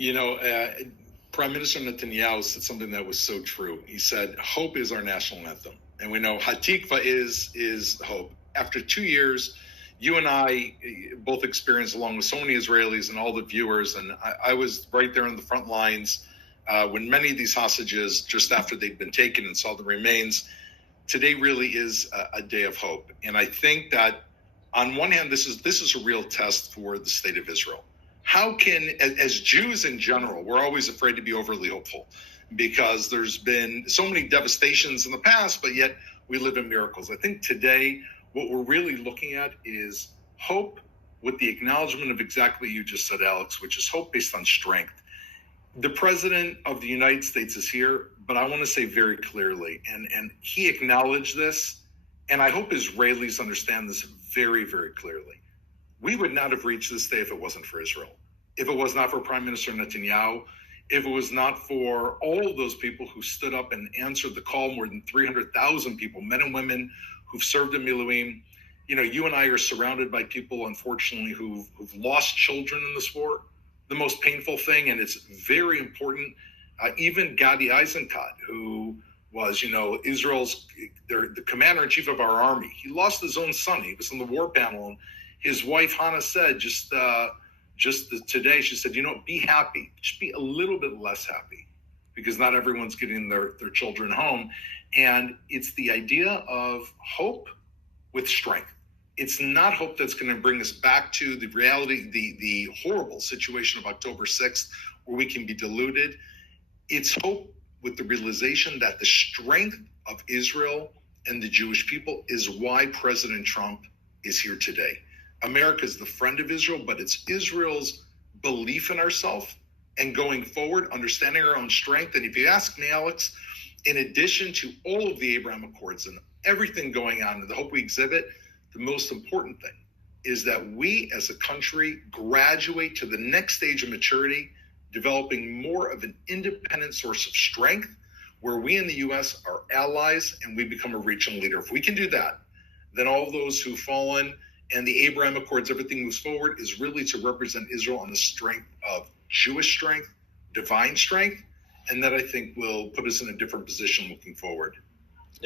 You know, Prime Minister Netanyahu said something that was so true. He said, "Hope is our national anthem," and we know Hatikva is hope. After 2 years, you and I both experienced, along with so many Israelis and all the viewers, and I was right there in the front lines when many of these hostages, just after they'd been taken, and saw the remains. Today really is a day of hope, and I think that on one hand, this is a real test for the state of Israel. How can, as Jews in general, we're always afraid to be overly hopeful because there's been so many devastations in the past, but yet we live in miracles. I think today what we're really looking at is hope with the acknowledgement of exactly what you just said, Alex, which is hope based on strength. The president of the United States is here, but I want to say very clearly, and he acknowledged this, and I hope Israelis understand this very, very clearly. We would not have reached this day if it wasn't for Israel, if it was not for Prime Minister Netanyahu, if it was not for all of those people who stood up and answered the call, more than 300,000 people, men and women who've served in Miluim. You know, you and I are surrounded by people, unfortunately, who've lost children in this war. The most painful thing, and it's very important, even Gadi Eisenkot, who was, Israel's, the commander-in-chief of our army. He lost his own son. He was on the war panel, and his wife, Hannah, said just today, she said, be happy. Just be a little bit less happy because not everyone's getting their children home. And it's the idea of hope with strength. It's not hope that's going to bring us back to the reality, the horrible situation of October 6th, where we can be deluded. It's hope with the realization that the strength of Israel and the Jewish people is why President Trump is here today. America is the friend of Israel, but it's Israel's belief in ourselves and going forward, understanding our own strength. And if you ask me, Alex, in addition to all of the Abraham Accords and everything going on and the hope we exhibit, the most important thing is that we as a country graduate to the next stage of maturity, developing more of an independent source of strength where we in the U.S. are allies and we become a regional leader. If we can do that, then all those who've fallen and the Abraham Accords, everything moves forward, is really to represent Israel on the strength of Jewish strength, divine strength, and that I think will put us in a different position looking forward.